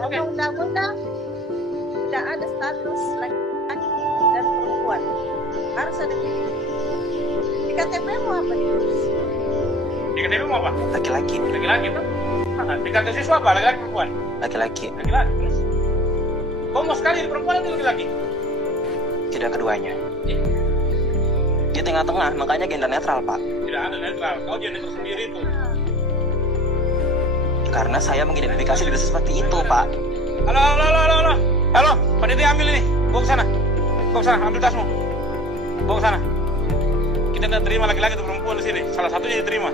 Karena undang-undang tidak ada status laki-laki dan perempuan. Harus ada pilihan. Di KTP mau apa ditulis? Di KTP mau apa? Laki-laki. Laki-laki tuh. Di kartu siswa apa? Laki-laki perempuan? Laki-laki. Laki-laki. Terus? Kau mau sekali di perempuan atau laki-laki? Tidak keduanya. Di tengah-tengah, makanya gender netral, Pak. Tidak ada netral. Kau gender sendiri tuh. Karena saya mengidentifikasi diri seperti itu, Pak. Halo. Halo, panitia ambil ini. Bawa ke sana. Bawa ke sana, ambil tasmu. Bawa ke sana. Kita tidak terima laki-laki atau perempuan di sini. Salah satunya diterima.